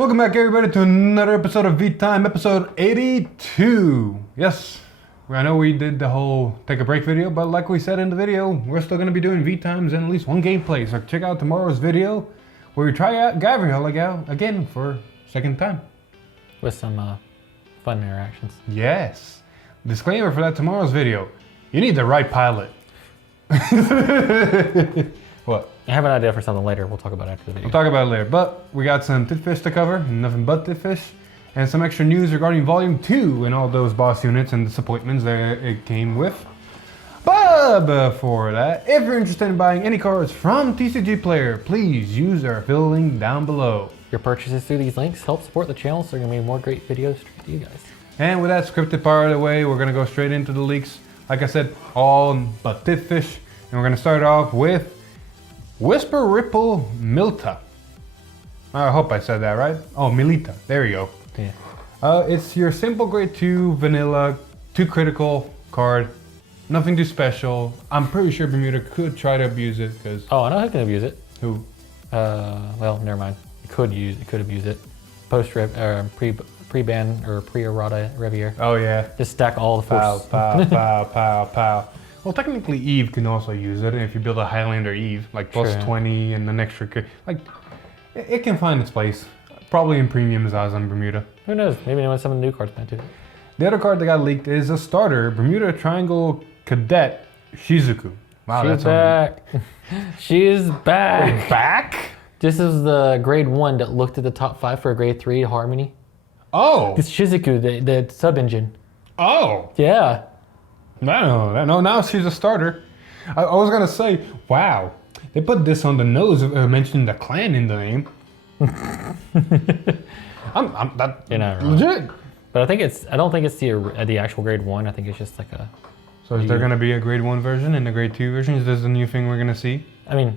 Welcome back, everybody, to another episode of V-Time, episode 82. Yes, I know we did the whole take a break video, but like we said in the video, we're still going to be doing V-Times and at least one gameplay. So check out tomorrow's video where we try out Gabriel again for second time. With some fun interactions. Yes. Disclaimer for that tomorrow's video. You need the right pilot. What? I have an idea for something later. We'll talk about it after the video. We'll talk about it later. But we got some Titfish to cover, nothing but Titfish, and some extra news regarding Volume 2 and all those boss units and disappointments that it came with. But before that, if you're interested in buying any cards from TCG Player, please use our affiliate link down below. Your purchases through these links help support the channel, so there are going to be more great videos straight to you guys. And with that scripted part of the way, we're going to go straight into the leaks. Like I said, all but Titfish. And we're going to start off with Whisper Ripple Milta. I hope I said that right. Oh, Milita. There you go. Yeah. It's your simple grade 2 vanilla, 2 critical card. Nothing too special. I'm pretty sure Bermuda could try to abuse it because... Oh, I know who can abuse it. Who? Well, never mind. It could abuse it. Pre-ban or pre-errata Revier. Oh yeah. Just stack all the force. Pow, pow, pow, pow. Well, technically Eve can also use it if you build a Highlander Eve, like plus True. 20 and an extra... Like, it can find its place. Probably in premium as on Bermuda. Who knows? Maybe some of the new cards might too. The other card that got leaked is a starter, Bermuda Triangle Cadet Shizuku. Wow, She's that's back. She's back. Back? This is the grade 1 that looked at the top 5 for a grade 3 Harmony. Oh. It's Shizuku, the sub-engine. Oh. Yeah. No, now she's a starter. I was gonna say, wow, they put this on the nose of mentioning the clan in the name. I'm that You're not wrong. legit. But I don't think it's the actual grade 1. I think it's just like a... So is there gonna be a grade 1 version and a grade 2 version? Is this the new thing we're gonna see? I mean,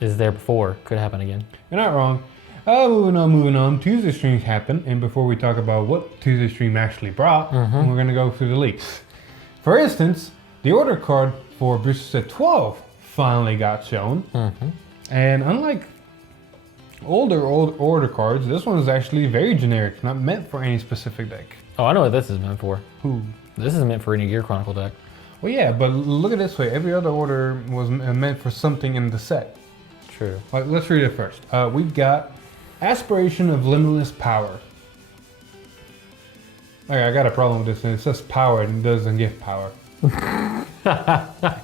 is there before. Could happen again. You're not wrong. Moving on. Tuesday streams happened, and before we talk about what Tuesday stream actually brought, we're gonna go through the leaks. For instance, the order card for Booster Set 12 finally got shown, and unlike older order cards, this one is actually very generic, not meant for any specific deck. Oh, I know what this is meant for. Who? This is meant for any Gear Chronicle deck. Well, yeah, but look at it this way. Every other order was meant for something in the set. True. Like, let's read it first. We've got Aspiration of Limitless Power. Okay, I got a problem with this thing. It says power and it doesn't give power.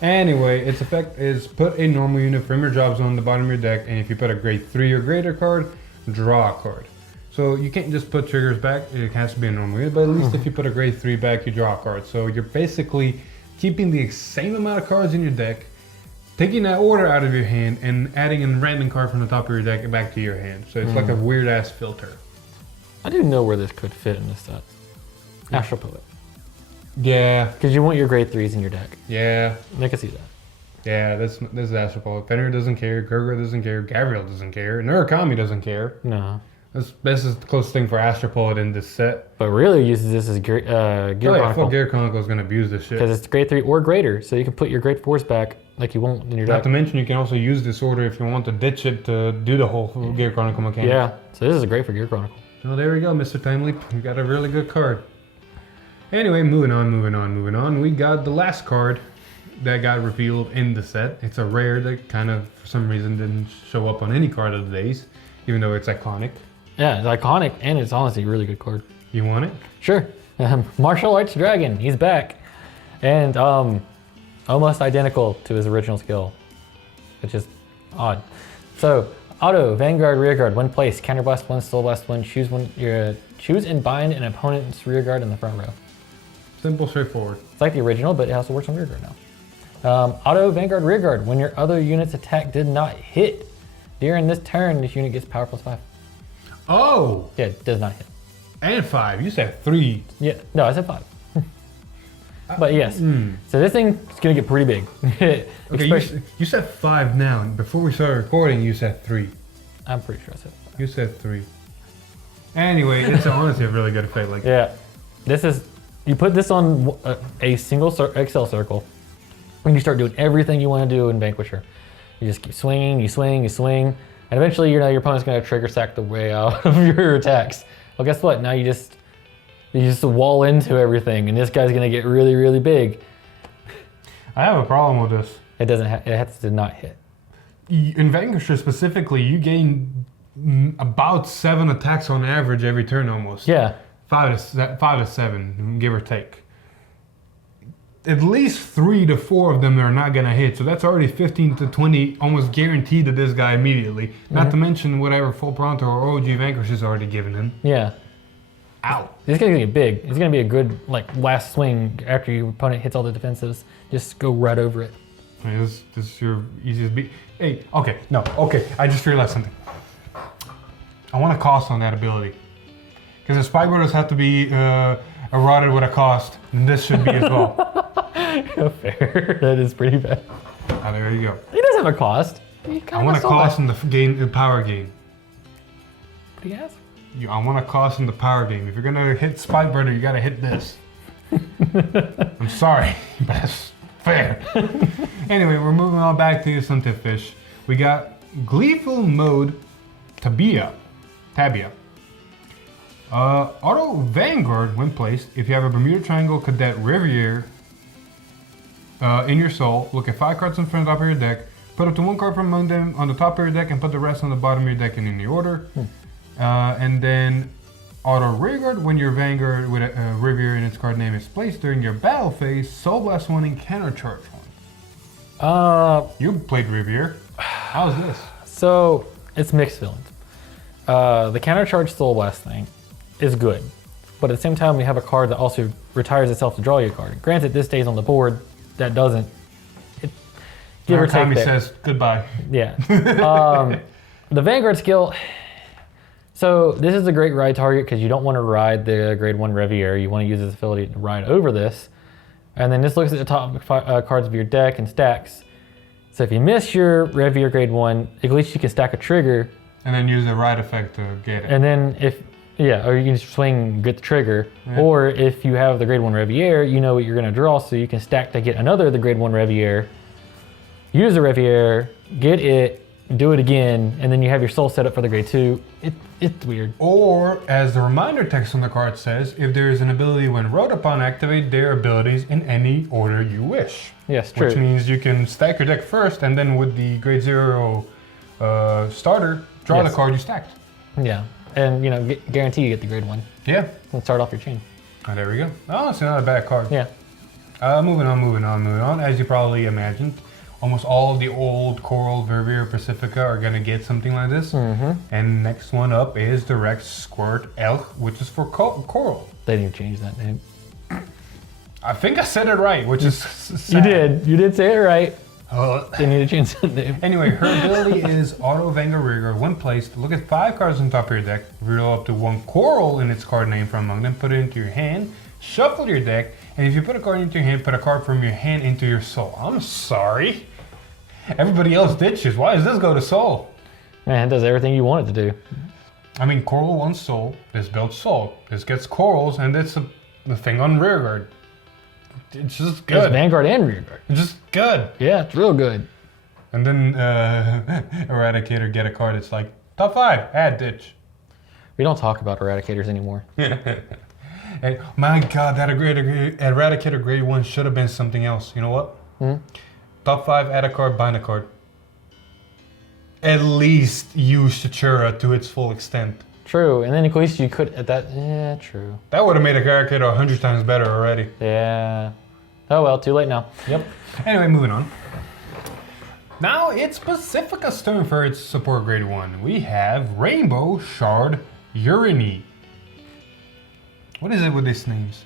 Anyway, its effect is put a normal unit from your drop zone on the bottom of your deck, and if you put a grade 3 or greater card, draw a card. So you can't just put triggers back, it has to be a normal unit, but at least if you put a grade 3 back, you draw a card. So you're basically keeping the same amount of cards in your deck, taking that order out of your hand, and adding a random card from the top of your deck back to your hand. So it's like a weird ass filter. I didn't know where this could fit in this set. Astral Poet. Yeah, Because you want your grade 3s in your deck. yeah. I can see that. Yeah, this is Astral Poet. Fenrir doesn't care, Gurgura doesn't care, Gabriel doesn't care, Murakami doesn't care. No. This is the closest thing for Astral Poet in this set. But really uses this as Gear I Chronicle. thought Gear Chronicle is going to abuse this shit. Because it's grade 3 or greater, so you can put your grade 4s back like you want in your Not deck. to mention, you can also use this order if you want to ditch it to do the whole Gear Chronicle mechanic. Yeah, so this is great for Gear Chronicle. Oh, there we go, Mr. Timely. You got a really good card. Anyway, moving on. We got the last card that got revealed in the set. It's a rare that kind of, for some reason, didn't show up on any card of the days, even though it's iconic. Yeah, it's iconic, and it's honestly a really good card. You want it? Sure. Martial Arts Dragon, he's back. And almost identical to his original skill, which is odd. So, auto, Vanguard, Rearguard, one place, Counterblast 1, Soul Blast 1, choose and bind an opponent's rearguard in the front row. Simple, straightforward. It's like the original, but it also works on rearguard now. Auto, Vanguard, Rearguard, when your other unit's attack did not hit, during this turn, this unit gets power +5. Oh! Yeah, it does not hit. And 5. You said 3. Yeah, no, I said 5. But yes, so this thing is gonna get pretty big. Okay, you said 5 now. And before we started recording, you said 3. I'm pretty sure I said 5. You said 3. Anyway, it's honestly a really good effect. Like, Yeah, this is, you put this on a single Excel circle, and you start doing everything you want to do in Vanquisher. You just keep swinging, you swing, And eventually, your opponent's going to trigger sack the way out of your attacks. Well, guess what? Now you just wall into everything, and this guy's going to get really, really big. I have a problem with this. It doesn't. It has to not hit. In Vanquisher specifically, you gain about 7 attacks on average every turn almost. Yeah. 5 to 7, give or take. At least 3 to 4 of them are not gonna hit, so that's already 15 to 20, almost guaranteed to this guy immediately. Not to mention whatever Full Pronto or OG Vanquish has already given him. Yeah. Ow. It's gonna get big. It's gonna be a good last swing after your opponent hits all the defensives. Just go right over it. This is your easiest beat. Hey, okay, no, okay. I just realized something. I want a cost on that ability. Because the Spike Brothers have to be eroded with a cost, and this should be as well. Fair. That is pretty bad. Ah, there you go. He does have a cost. I want a cost in the power game. What do you ask? I want a cost in the power game. If you're gonna hit Spike Brother, you gotta hit this. I'm sorry, but that's fair. Anyway, we're moving on back to Sunted Fish. We got Gleeful Mode Tabia. Auto Vanguard when placed. If you have a Bermuda Triangle Cadet Riviere in your soul, look at 5 cards in front of your deck. Put up to 1 card from among them on the top of your deck and put the rest on the bottom of your deck in any order. And then Auto Rearguard when your Vanguard with a Riviere in its card name is placed during your battle phase. Soul Blast 1 and Countercharge 1. You played Riviere. How's this? So it's mixed feelings. The Countercharge Soul Blast thing is good, but at the same time we have a card that also retires itself to draw you a card. Granted, this stays on the board. That doesn't. Give or take. Every time he says goodbye. Yeah. The Vanguard skill. So this is a great ride target because you don't want to ride the Grade 1 Riviere. You want to use its ability to ride over this. And then this looks at the top cards of your deck and stacks. So if you miss your Riviere Grade 1, at least you can stack a trigger. And then use the ride effect to get it. And then or you can just swing and get the trigger. Yeah. Or if you have the Grade 1 Riviere, you know what you're going to draw, so you can stack to get another the Grade 1 Riviere. Use the Riviere, get it, do it again, and then you have your soul set up for the Grade 2. It's weird. Or, as the reminder text on the card says, if there is an ability when wrote upon, activate their abilities in any order you wish. Yes, true. Which means you can stack your deck first, and then with the Grade 0 starter, draw the card you stacked. Yeah, and guarantee you get the Grade 1. Yeah. And start off your chain. Oh, there we go. Oh, it's not a bad card. Yeah. Moving on. As you probably imagined, almost all of the old Coral, Riviere, Pacifica are going to get something like this. And next one up is Direct Squirt Elk, which is for Coral. They didn't change that name. I think I said it right, which is sad. You did say it right. They need to change that name. Anyway, her ability is Auto Vanguard Rearguard. When placed, look at 5 cards on top of your deck, reveal up to 1 Coral in its card name from among them, put it into your hand, shuffle your deck, and if you put a card into your hand, put a card from your hand into your soul. I'm sorry. Everybody else ditches. Why does this go to soul? Man, it does everything you want it to do. I mean, Coral wants soul. This builds soul. This gets corals, and it's the thing on rearguard. It's just good. It's Vanguard and Rearguard. It's just good. Yeah, it's real good. And then Eradicator get a card. It's like top 5. Add ditch. We don't talk about Eradicators anymore. Hey, my God, that Eradicator Grade 1 should have been something else. You know what? Top 5, add a card, bind a card. At least use Shachura to its full extent. True, and then at least you could at that. Yeah, true. That would have made a Eradicator 100 times better already. Yeah. Oh well, too late now. Yep. Anyway, moving on. Now it's Pacifica's turn for its support Grade 1. We have Rainbow Shard Urani. What is it with these names?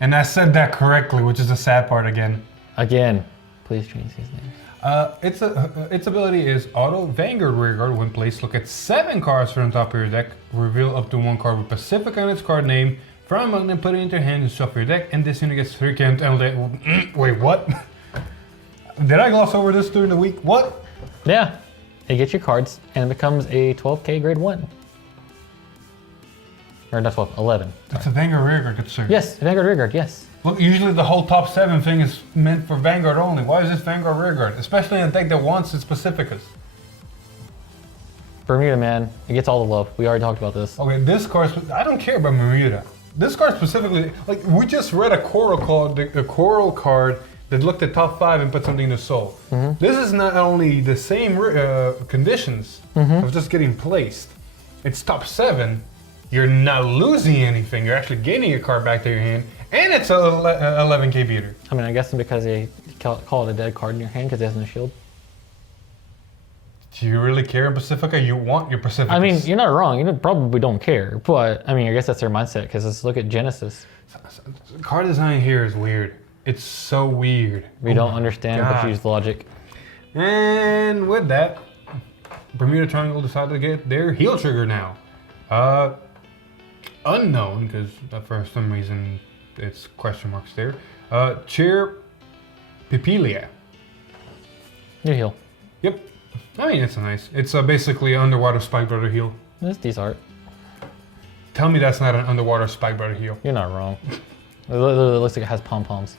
And I said that correctly, which is the sad part again. Again, please change these names. Its ability is Auto Vanguard Rearguard. When placed, look at 7 cards from the top of your deck. Reveal up to 1 card with Pacifica on its card name. From among them, put it into your hand and shuffle your deck. And this unit gets 3 count. Wait, what? Did I gloss over this during the week? What? Yeah. You get your cards, and it becomes a 12k Grade 1. Or not 12, 11. That's a Vanguard Rearguard, good sir. Yes, Vanguard Rearguard, yes. Look, usually the whole top 7 thing is meant for Vanguard only. Why is this Vanguard Rearguard? Especially in a deck that wants its Pacificas. Bermuda, man, it gets all the love. We already talked about this. Okay, this card, I don't care about Bermuda. This card specifically, like we just read a Coral card, a Coral card that looked at top 5 and put something to soul. This is not only the same conditions of just getting placed. It's top 7. You're not losing anything. You're actually gaining a card back to your hand, and it's a 11k beater. I mean, I'm guessing because they call it a dead card in your hand because it has no shield. Do you really care in Pacifica? You want your Pacifica. I mean, you're not wrong. You probably don't care, but I mean, I guess that's their mindset. Because let's look at Genesis. Card design here is weird. It's so weird. We don't understand God. Bushy's logic. And with that, Bermuda Triangle decided to get their heel trigger now. Unknown, because for some reason it's question marks there. Cheer Pipilia. New heal. Yep. I mean, it's nice. It's basically underwater Spike Brother heel. It's decent art. Tell me that's not an underwater Spike Brother heel. You're not wrong. It literally looks like it has pom-poms.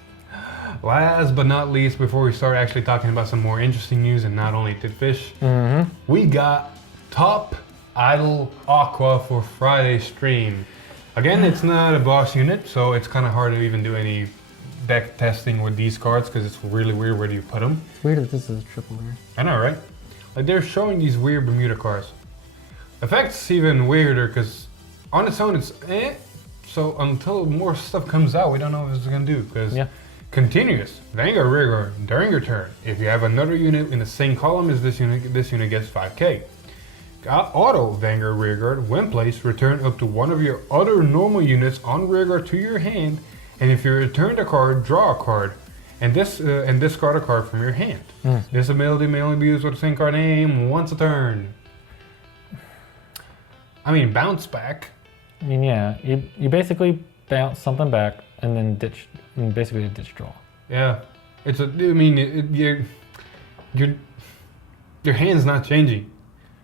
Last but not least, before we start actually talking about some more interesting news and not only Tidfish, we got Top Idol Aqua for Friday stream. Again, it's not a boss unit, so it's kind of hard to even do any deck testing with these cards because it's really weird where do you put them. It's weird that this is a triple rare. I know, right? Like they're showing these weird Bermuda cards. Effect's even weirder because on its own it's eh. So until more stuff comes out, we don't know what it's gonna do. Because continuous Vanguard Rearguard during your turn. If you have another unit in the same column as this unit gets 5k. Auto Vanguard Rearguard, when placed, return up to one of your other normal units on Rearguard to your hand, and if you return the card, draw a card, and discard a card from your hand. This ability may only be used with the same card name once a turn. I mean, bounce back. I mean, yeah, you basically bounce something back and then ditch, basically a ditch draw. Yeah, it's a. I mean, your hand's not changing.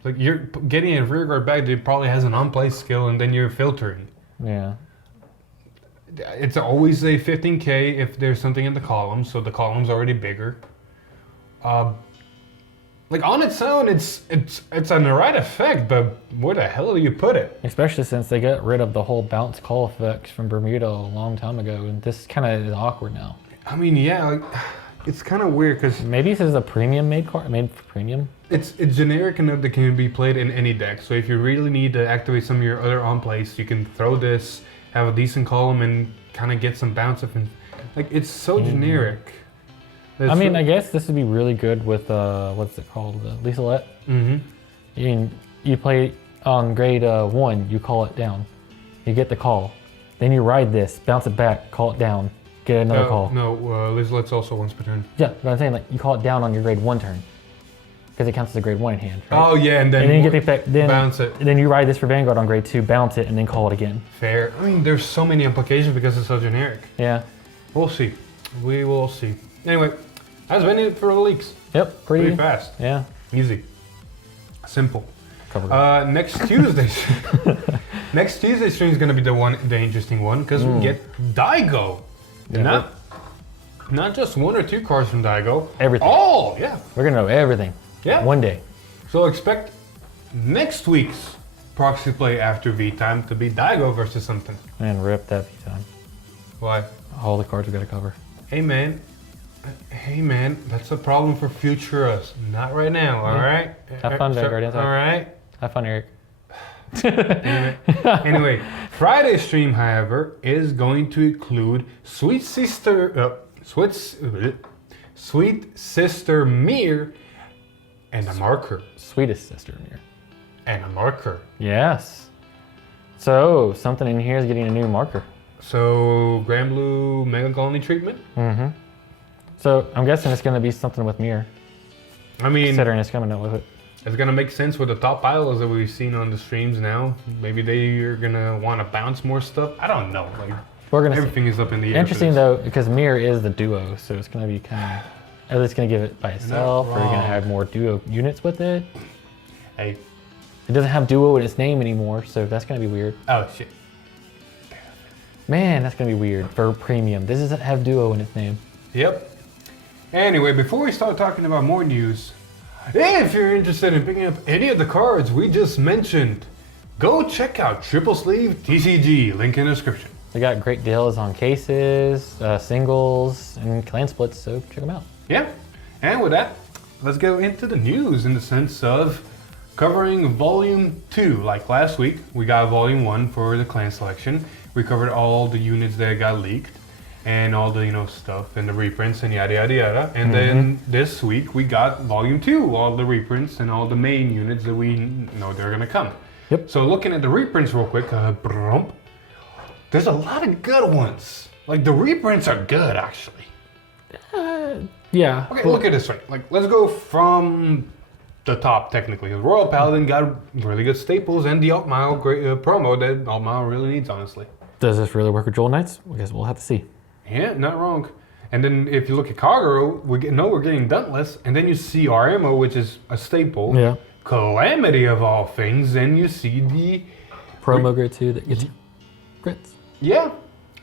Like you're getting a Rearguard back that probably has an on-play skill, and then you're filtering. Yeah. It's always a 15k if there's something in the column, so the column's already bigger. Like on its own, it's an alright effect, but where the hell do you put it? Especially since they got rid of the whole bounce call effects from Bermuda a long time ago, and this kind of is awkward now. I mean, yeah, like, it's kind of weird because maybe this is a premium made card, made for premium. It's generic enough that can be played in any deck. So if you really need to activate some of your other on plays, you can throw this, have a decent column, and kind of get some bounce up. And like it's so generic. I mean, I guess this would be really good with what's it called, Liselette. You play on grade 1, you call it down, you get the call, then you ride this, bounce it back, call it down, get another call. No, Liselette's also once per turn. Yeah, but I'm saying like you call it down on your grade 1 turn. Because it counts as a grade 1 in hand, right? Oh yeah, and then you get the effect, then bounce it. And then you ride this for Vanguard on grade 2, bounce it, and then call it again. Fair. I mean, there's so many implications because it's so generic. Yeah. We'll see. We will see. Anyway, that's been it for the leaks. Yep. Pretty fast. Yeah. Easy. Simple. Covered. Next Tuesday. Next Tuesday stream is gonna be the interesting one because we get Daigo. Yeah. Not just 1 or 2 cards from Daigo. Everything. Oh yeah. We're gonna know everything. Yeah. One day. So expect next week's proxy play after V time to be Daigo versus something. And rip that V-time. Why? All the cards we gotta cover. Hey man, that's a problem for future us. Not right now, all right? Have fun, Vanguard. All right? Have fun, Eric. Anyway, Friday's stream, however, is going to include Sweet Sister Mir and a marker. Sweetest sister Mir. And a marker. Yes. So, something in here is getting a new marker. So, Grand Blue Mega Colony treatment? So, I'm guessing it's going to be something with Mir. I mean, considering it's coming out with it. It's going to make sense with the top piles that we've seen on the streams now. Maybe they are going to want to bounce more stuff. I don't know. Like, we're gonna everything is up in the air. Interesting though, because Mir is the duo, so it's going to be kind of... Either it's going to give it by itself, or you're going to have more duo units with it. Hey. It doesn't have duo in its name anymore, so that's going to be weird. Oh, shit. Man, that's going to be weird for premium. This doesn't have duo in its name. Yep. Anyway, before we start talking about more news, If you're interested in picking up any of the cards we just mentioned, go check out Triple Sleeve TCG, link in the description. They got great deals on cases, singles, and clan splits, so check them out. Yeah, and with that, let's go into the news in the sense of covering Volume 2. Like last week, we got Volume 1 for the clan selection. We covered all the units that got leaked and all the stuff and the reprints and yada yada yada. And then this week we got Volume 2, all the reprints and all the main units that we know they're gonna come. Yep. So looking at the reprints real quick, there's a lot of good ones. Like the reprints are good actually. Yeah. Okay, look at this way. Like, let's go from the top technically. Royal Paladin got really good staples and the Altmile great promo that Altmile really needs, honestly. Does this really work with Jewel Knights? I guess we'll have to see. Yeah, not wrong. And then if you look at Kagero, we're getting Dauntless, and then you see RMO, which is a staple. Yeah. Calamity of all things, and you see the Promo grade 2 that gets crits. yeah.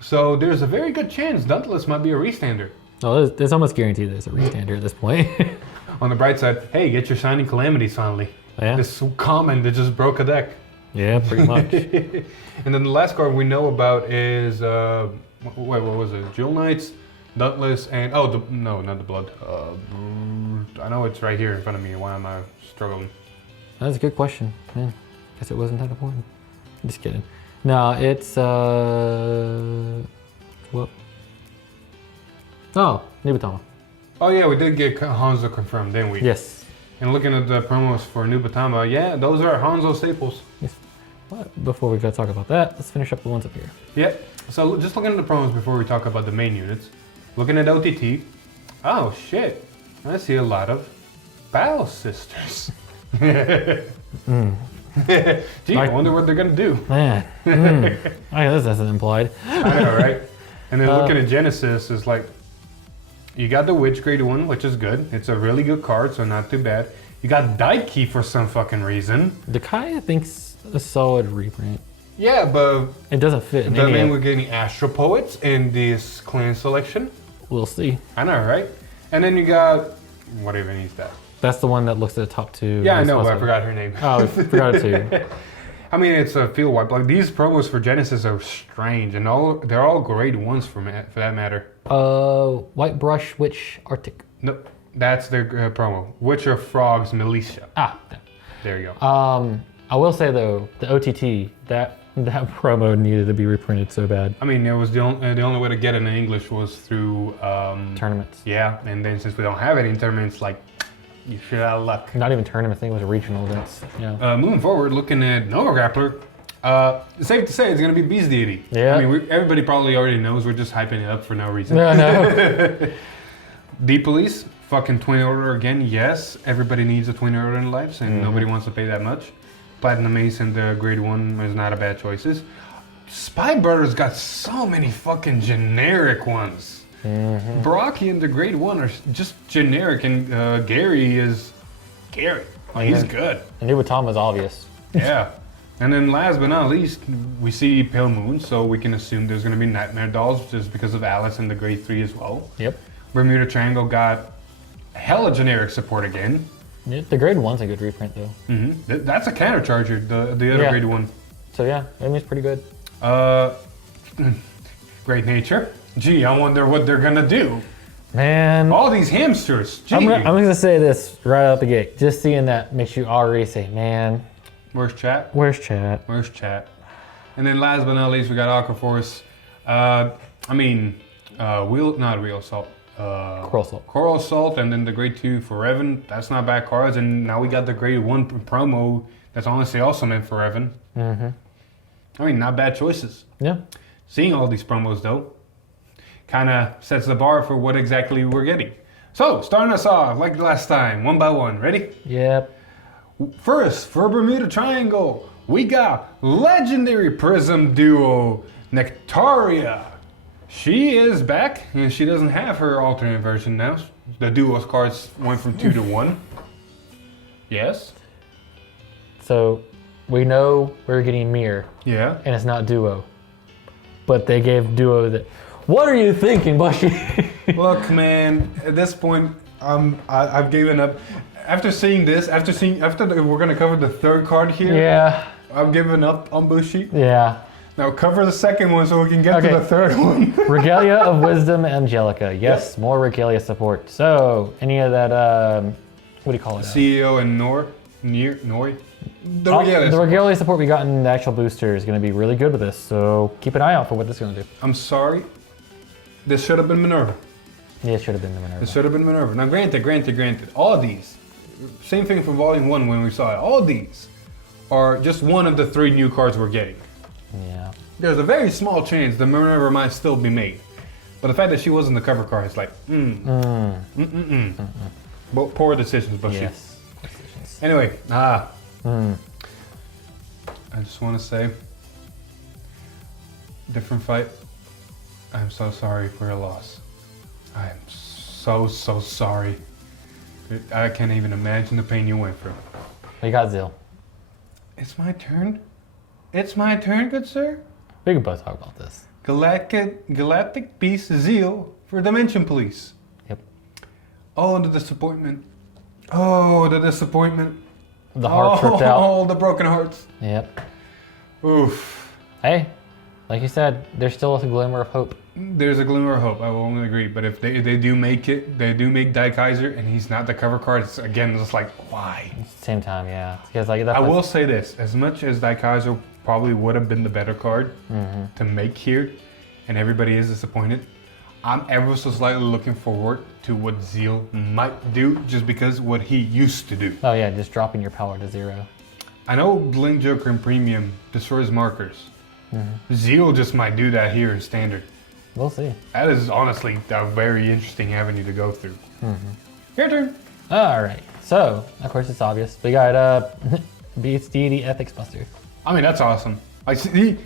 So there's a very good chance Dauntless might be a restander. Oh, there's almost guaranteed there's a restander at this point. On the bright side, hey, get your Shining Calamities finally. Yeah. It's so common that just broke a deck. Yeah, pretty much. And then the last card we know about is what was it? Jewel Knights, Dauntless, and no, not the Blood. I know it's right here in front of me. Why am I struggling? That's a good question. Yeah. Guess it wasn't that important. Just kidding. No, it's what? Oh, Nubatama. Oh yeah, we did get Hanzo confirmed, didn't we? Yes. And looking at the promos for Nubatama, yeah, those are Hanzo staples. Yes. But before we go talk about that, let's finish up the ones up here. Yep. So just looking at the promos before we talk about the main units. Looking at OTT. Oh shit. I see a lot of Battle Sisters. Gee, I wonder what they're gonna do. Man. I guess that's implied. I know, right? And then looking at Genesis is like, you got the Witch grade 1, which is good. It's a really good card, so not too bad. You got Daiki for some fucking reason. Dakai, I think's a solid reprint. Yeah, but It doesn't fit in does that any mean of- we're getting Astro Poets in this clan selection? We'll see. I know, right? And then you got, what even is that? That's the one that looks at the top two. Yeah, I know, but I responsible. forgot her name. Oh, I forgot it too. I mean, it's a field wipe. Like these promos for Genesis are strange, and they're all grade 1s for that matter. White Brush Witch Arctic. Nope, that's their promo. Witcher Frogs Militia. Ah. There you go. I will say though, the OTT that promo needed to be reprinted so bad. I mean, it was the only way to get it in English was through Tournaments. Yeah, and then since we don't have any tournaments, like you should have luck. Not even tournaments. I think it was regional events. Yeah. Moving forward, looking at Nova Grappler, safe to say it's gonna be Beast Deity. Yeah. I mean, everybody probably already knows. We're just hyping it up for no reason. No. D Police, fucking Twin Order again. Yes, everybody needs a Twin Order in life, and nobody wants to pay that much. Platinum Ace and the grade 1 is not a bad choices. Spy Brothers got so many fucking generic ones. Baraki and the grade 1 are just generic, and Gary is Gary. Like, he's good. And Nubatama's obvious. Yeah. And then last but not least, we see Pale Moon, so we can assume there's going to be Nightmare Dolls just because of Alice and the grade 3 as well. Yep. Bermuda Triangle got hella generic support again. Yeah, the grade 1's a good reprint though. That's a countercharger, the other Yeah. grade 1. So yeah, I mean it's pretty good. Great Nature. Gee, I wonder what they're going to do. Man. All these hamsters. Gee. I'm gonna say this right out the gate. Just seeing that makes you already say, man, Where's chat? where's chat? Where's chat? And then last but not least, we got Aqua Force. Not Real Salt. Coral Salt. Coral Salt, and then the grade 2 for Evan. That's not bad cards. And now we got the grade 1 promo that's honestly also meant for Evan. I mean, not bad choices. Yeah. Seeing all these promos, though, kind of sets the bar for what exactly we're getting. So, starting us off, like last time, one by one. Ready? Yep. First, for Bermuda Triangle, we got Legendary Prism Duo, Nectaria. She is back, and she doesn't have her alternate version now. The Duo's cards went from 2 to 1. Yes? So we know we're getting Mirror, Yeah. and it's not Duo. But they gave Duo the. What are you thinking, Bushy? Look, man, at this point, I've given up. After seeing this, after we're gonna cover the third card here. Yeah. I've given up on Bushi. Yeah. Now cover the second one so we can get to Okay. the third one. Regalia of Wisdom, Angelica. Yes, more Regalia support. So, any of that, what do you call it? CEO and Noi. The Regalia. The Regalia support we got in the actual booster is going to be really good with this. So, keep an eye out for what this is going to do. I'm sorry. This should have been Minerva. Yeah, it should have been the Minerva. This should have been Minerva. Now granted. All of these, same thing for Volume 1 when we saw it. All of these are just one of the 3 new cards we're getting. Yeah. There's a very small chance the Minerva might still be made. But the fact that she wasn't the cover card is like, But poor decisions, but Yes. Anyway, I just want to say, different fight. I'm so sorry for your loss. I am so sorry. I can't even imagine the pain you went through. We got Zil. It's my turn. It's my turn, good sir. We can both talk about this. Galactic Beast Zeal for Dimension Police. Yep. Oh, the disappointment. Oh, the disappointment. The heart tripped out. Oh, the broken hearts. Yep. Oof. Hey, like you said, there's still a glimmer of hope. There's a glimmer of hope. I will only agree. But if they do make it, they do make Die Kaiser, and he's not the cover card. It's again just like why? Same time, yeah. Because like that. I will say this: as much as Die Kaiser probably would have been the better card to make here, and everybody is disappointed, I'm ever so slightly looking forward to what Zeal might do, just because what he used to do. Oh yeah, just dropping your power to 0. I know Blink Joker in Premium destroys markers. Zeal just might do that here in Standard. We'll see. That is honestly a very interesting avenue to go through. Your turn. All right. So, of course, it's obvious. We got Beats Deity Ethics Buster. I mean, that's awesome. Like, see,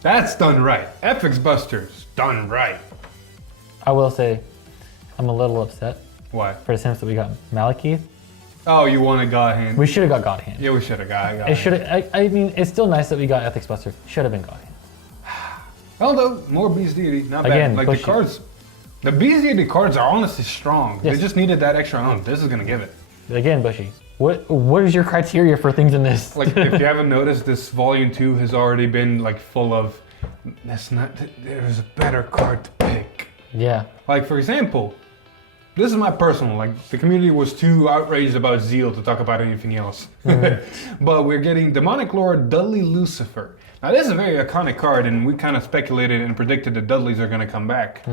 that's done right. Ethics Busters, done right. I will say, I'm a little upset Why? for the sense that we got Malekith. Oh, you wanted God Hand. We should have got God Hand. Yeah, we should have got God It should have. I mean, it's still nice that we got Ethics Buster. Should have been God Hand. Although, more Beast Deity, not Again, bad. Like, the pushy. cards, the Beast Deity cards are honestly strong. Yes. They just needed that extra oomph. This is going to give it. Again, Bushy. What is your criteria for things in this? Like, if you haven't noticed, this Volume 2 has already been, like, full of, there's a better card to pick. Yeah. Like, for example, this is my personal, like, the community was too outraged about Zeal to talk about anything else. But we're getting Demonic Lord Dudley Lucifer. Now, this is a very iconic card, and we kind of speculated and predicted the Dudleys are going to come back.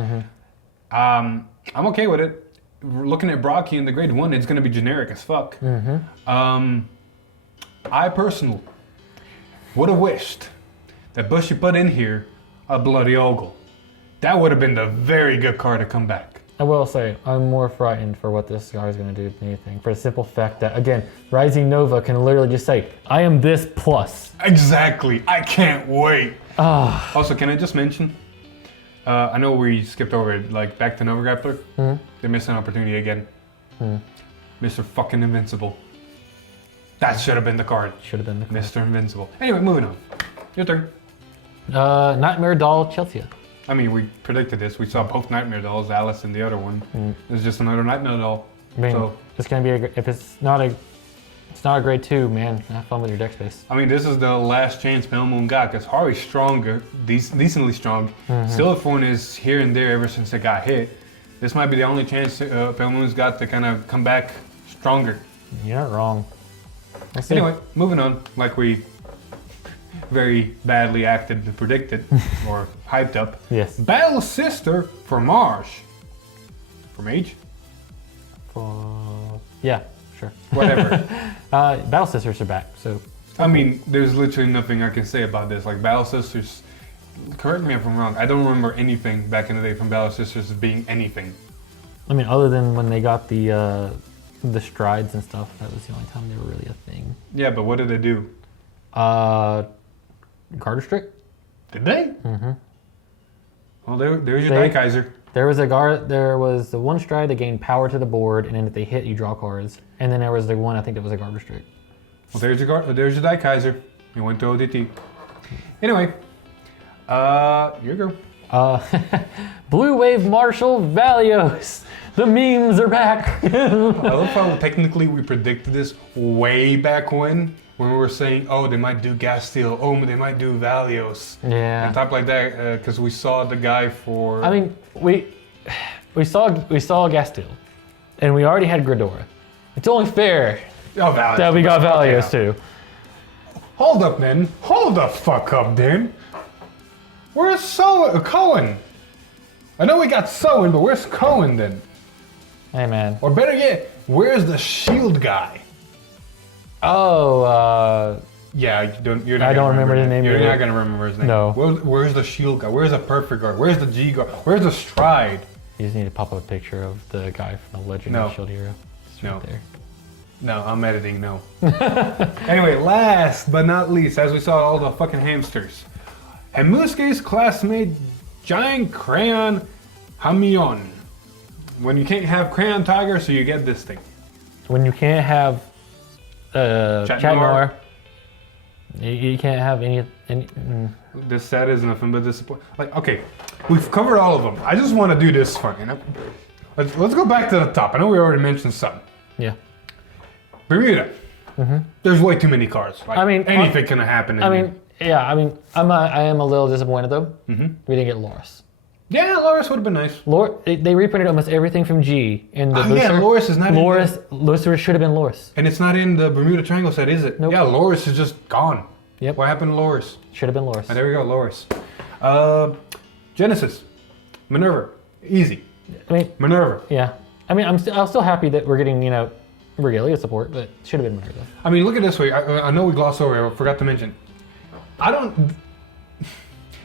I'm okay with it. Looking at Brocky in the grade 1, it's going to be generic as fuck. I personally would have wished that Bushy put in here a Bloody Ogle. That would have been the very good card to come back. I will say, I'm more frightened for what this guy is going to do than anything. For the simple fact that, again, Rising Nova can literally just say, I am this plus. Exactly. I can't wait. Ah. Also, can I just mention? I know we skipped over it. Like back to Nova Grappler, they missed an opportunity again. Mr. fucking Invincible. That should have been the card. Should have been the Mr. Invincible. Anyway, moving on. Your turn. Nightmare Doll Chelsea. I mean, we predicted this. We saw both Nightmare Dolls, Alice and the other one. It's just another Nightmare Doll. I mean, So, it's going to be if it's not a grade 2, man. Have fun with your deck space. I mean, this is the last chance Pale Moon got because Hari's stronger, decently strong. Silverthorn is here and there ever since it got hit. This might be the only chance Pale Moon's got to kind of come back stronger. You're not wrong. Let's see. Anyway, moving on, like we very badly acted and predicted or hyped up. Yes. Battle Sister for Marsh. For Mage? Yeah, sure. Whatever. Battle Sisters are back, so. I mean, there's literally nothing I can say about this. Like, Battle Sisters, correct me if I'm wrong, I don't remember anything back in the day from Battle Sisters as being anything. I mean, other than when they got the strides and stuff, that was the only time they were really a thing. Yeah, but what did they do? Garter Strict? Did they? Mm-hmm. Well, there's your Daikaiser. There was the one stride that gained power to the board, and then if they hit, you draw cards. And then there was the one, I think that was a Garter Strict. Well, there's your Daikaiser. You went to ODT. Anyway, here you go. Blue Wave Marshall Valios. The memes are back. I love how technically we predicted this way back when we were saying, oh, they might do Gas Steel, oh, they might do Valios. Yeah. And stuff like that, because we saw the guy for... I mean, we saw Gastil, and we already had Gridora. It's only fair Oh, Valios. that we got Valios too. Hold up, then. Hold the fuck up, then. Where's Cohen? I know we got Sowen, but where's Cohen then? Hey man. Or better yet, where's the shield guy? Oh, Yeah, you're not I gonna don't remember his name You're either. not gonna remember his name. No. Where's the shield guy? Where's the perfect guard? Where's the G guard? Where's the stride? you just need to pop up a picture of the guy from the Legend No. of Shield Hero. It's No. right there. No, I'm editing. No. Anyway, last but not least, as we saw all the fucking hamsters, Hemusuke's classmate, Giant Crayon Hamion. When you can't have Crayon Tiger, so you get this thing. When you can't have Chat Chat Noir. Noir, you can't have any. This set is nothing but disappointing. Like, okay, we've covered all of them. I just want to do this fun, you know? Let's go back to the top. I know we already mentioned some. Yeah. Bermuda. There's way too many cards. Like, I mean, anything can happen. I mean, I am a little disappointed though. We didn't get Loris. yeah, Loris would have been nice. They reprinted almost everything from G in the booster. Yeah, Loris is not Loris should have been Loris. And it's not in the Bermuda Triangle set, is it? Nope. Yeah, Loris is just gone. Yep. What happened to Loris? Should have been Loris. There we go, Loris. Genesis. Minerva. Easy. I mean, Minerva. yeah. I mean, I'm still happy that we're getting, Regalia support, but should have been Minerva. I mean, look at it this way. I know we glossed over it, I forgot to mention.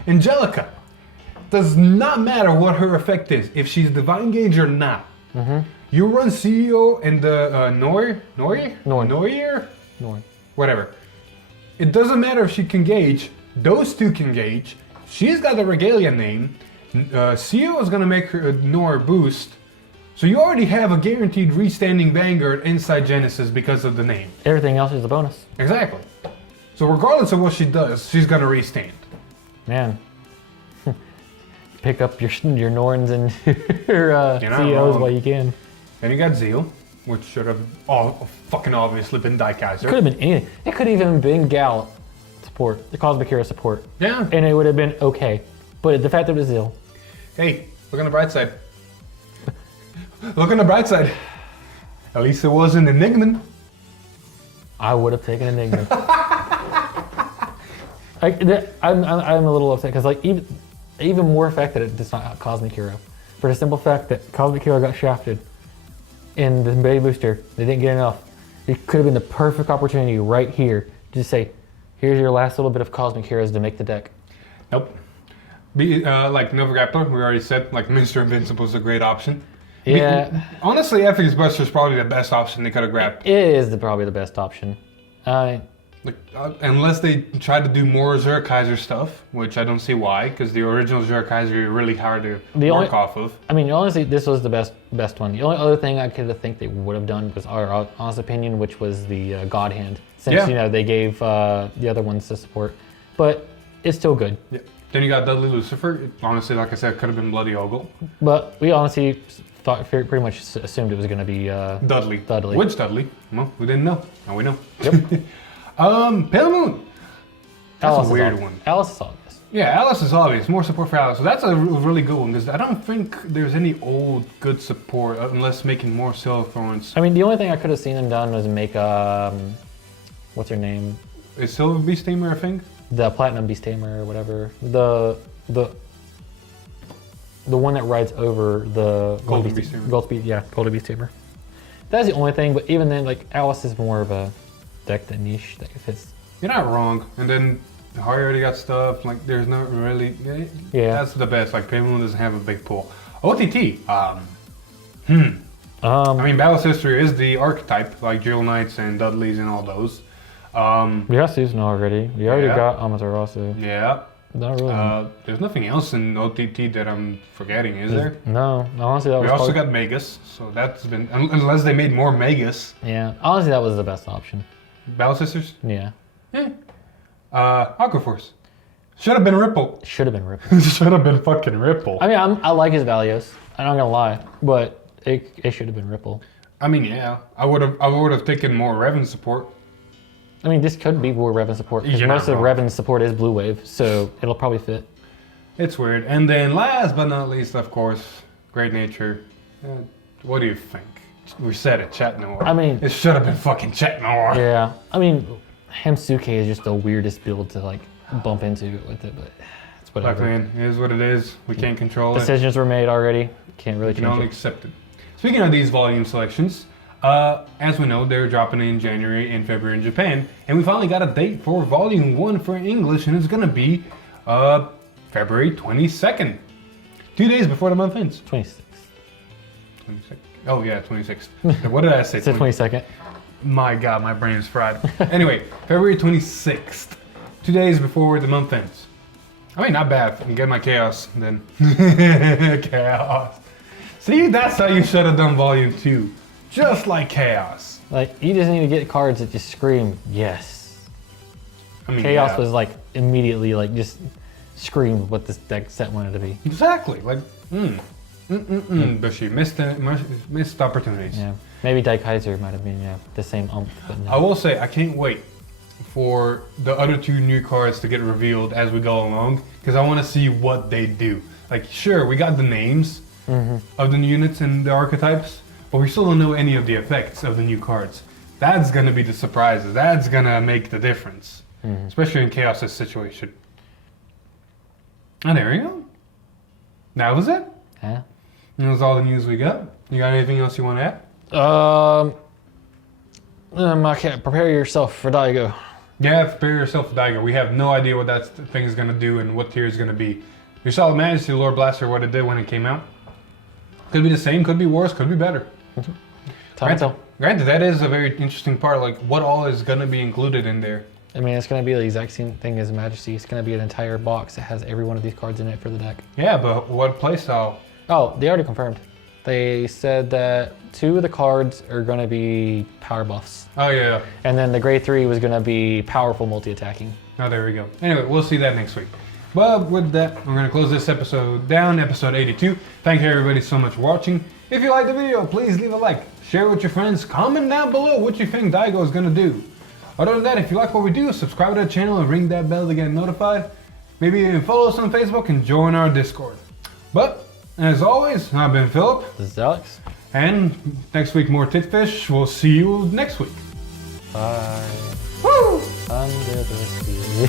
Angelica does not matter what her effect is, if she's Divine Gauge or not. You run CEO and the Noir? Whatever. It doesn't matter if she can gauge. Those two can gauge. She's got the Regalia name. CEO is going to make her Noir boost. So you already have a guaranteed restanding Vanguard inside Genesis because of the name. Everything else is a bonus. Exactly. So regardless of what she does, she's going to restand. Man. Pick up your Norns and your You're not CEOs wrong. while you can. Then you got Zeal, which should have fucking obviously been Daikaiser. Could have been anything. It could have even been Gal support, the Cosmic Hero support. Yeah. And it would have been okay. But the fact that it was Zeal. Hey, look on the bright side. Look on the bright side. At least it wasn't Enigma. I would have taken Enigma. I'm a little upset because even more fact that it's not Cosmic Hero, for the simple fact that Cosmic Hero got shafted in the Bay Booster, they didn't get enough. It could have been the perfect opportunity right here to just say, here's your last little bit of Cosmic Heroes to make the deck. Nope. Like Nova Grappler, we already said, like Mr. Invincible is a great option. Yeah, Honestly, FX Buster is probably the best option they could have grabbed. it is probably the best option. Unless they try to do more Zerkaiser stuff, which I don't see why, because the original Zerkaiser are really hard to work off of. I mean, honestly, this was the best one. The only other thing I could think they would have done was our honest opinion, which was the God Hand, since they gave the other ones the support. But it's still good. Yeah. Then you got Dudley Lucifer. Honestly, like I said, it could have been Bloody Ogle. But we honestly pretty much assumed it was going to be Dudley. Dudley. Which Dudley? Well, we didn't know. Now we know. Yep. Pale Moon. That's Alice a weird one. Alice is obvious. Yeah, Alice is obvious. More support for Alice. So that's a really good one because I don't think there's any old good support unless making more Silverthorns. I mean, the only thing I could have seen them done was make what's her name? Is Silver Beast Tamer a thing? The Platinum Beast Tamer or whatever. The one that rides over the Golden Beast Tamer. Golden Beast Tamer. That's the only thing, but even then, like, Alice is more of a deck that niche that fits. You're not wrong. And then Harry already got stuff. Like, there's not really. Yeah. That's the best. Like, Pale Moon doesn't have a big pool. OTT. I mean, Battle's History is the archetype, like Jewel Knights and Dudleys and all those. We got Susan already. We already Yeah. got Amaterasu. Yeah. Not really. There's nothing else in OTT that I'm forgetting, is there? No, honestly, that We was also probably- got Megas, so that's been unless they made more Megas. Yeah, honestly, that was the best option. Battle Sisters, Yeah. Aqua Force. Should have been Ripple. Should have been Ripple. Should have been fucking Ripple. I mean, I like his Valios. I'm not gonna lie, but it should have been Ripple. I mean, yeah, I would have taken more Revan support. I mean, this could be more Revan support because You're most not of wrong. Revan's support is Blue Wave, so it'll probably fit. It's weird. And then last but not least, of course, Great Nature. What do you think? We said it, Chet Noir. I mean- it should have been fucking Chet Noir. Yeah, I mean, Hamsuke is just the weirdest build to like bump into with it, but it's Look, whatever. man, it is what it is. We can't control it. Decisions were made already. Can't really We can change only it. accept it. Speaking of these volume selections, as we know, they're dropping in January and February in Japan, and we finally got a date for Volume 1 for English, and it's gonna be February 22nd. 2 days before the month ends. 26th. 26th. Oh yeah, 26th. What did I say? It's the 22nd. My God, my brain is fried. Anyway, February 26th. 2 days before the month ends. I mean, not bad. I can get my chaos then. Chaos. See, that's how you should have done Volume 2. Just like chaos. Like, you just need to get cards that just scream, yes. I mean, Chaos yeah. was like immediately like just screamed what this deck set wanted to be. Exactly. Like, Bushy. Missed opportunities. Yeah. Maybe Daikaiser might have been, yeah, the same but no. I will say, I can't wait for the other two new cards to get revealed as we go along, because I want to see what they do. Like, sure, we got the names of the units and the archetypes, but we still don't know any of the effects of the new cards. That's gonna be the surprises. That's gonna make the difference, especially in Chaos' situation. And there we go. That was it. Yeah. That was all the news we got. You got anything else you want to add? Okay, prepare yourself for Daigo. Yeah, prepare yourself for Daigo. We have no idea what that thing is going to do and what tier is going to be. You saw the Majesty Lord Blaster, what it did when it came out. Could be the same, could be worse, could be better. Time to tell. Granted, that is a very interesting part, like what all is going to be included in there. I mean, it's going to be the exact same thing as Majesty. It's going to be an entire box that has every one of these cards in it for the deck. Yeah, but what playstyle? Oh, they already confirmed. They said that 2 of the cards are going to be power buffs. Oh, yeah. And then the grade 3 was going to be powerful multi-attacking. Oh, there we go. Anyway, we'll see that next week. But with that, we're going to close this episode down, episode 82. Thank you everybody so much for watching. If you liked the video, please leave a like, share with your friends, comment down below what you think Daigo is going to do. Other than that, if you like what we do, subscribe to the channel and ring that bell to get notified. Maybe even follow us on Facebook and join our Discord. But, as always, I've been Philip. This is Alex. And next week, more Titfish. We'll see you next week. Bye. Woo! Under the sea.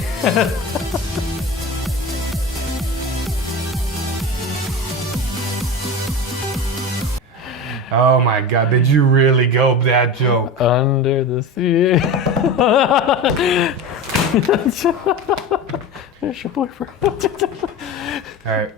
Oh my God, did you really go that joke? Under the sea. There's your boyfriend. All right.